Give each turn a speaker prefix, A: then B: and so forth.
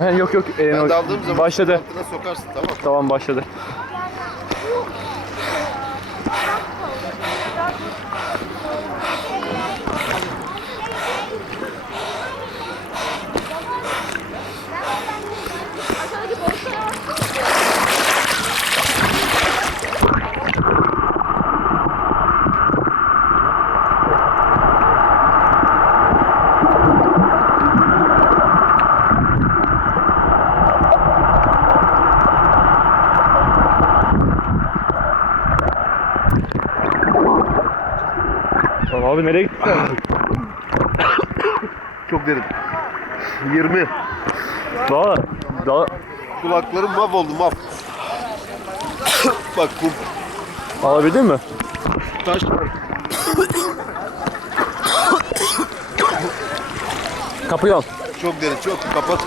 A: He, yok yok. Ee,
B: Ben daldığım zaman
A: başladı.
B: altına sokarsın tamam mı?
A: Tamam başladı. Tamam abi nereye gittin sen?
B: Çok derin. 20.
A: Daha, daha
B: Kulaklarım mahvoldu mav. Bak kum.
A: alabildin mi?
B: Taş.
A: Kapıyı al.
B: Çok derin çok. Kapat.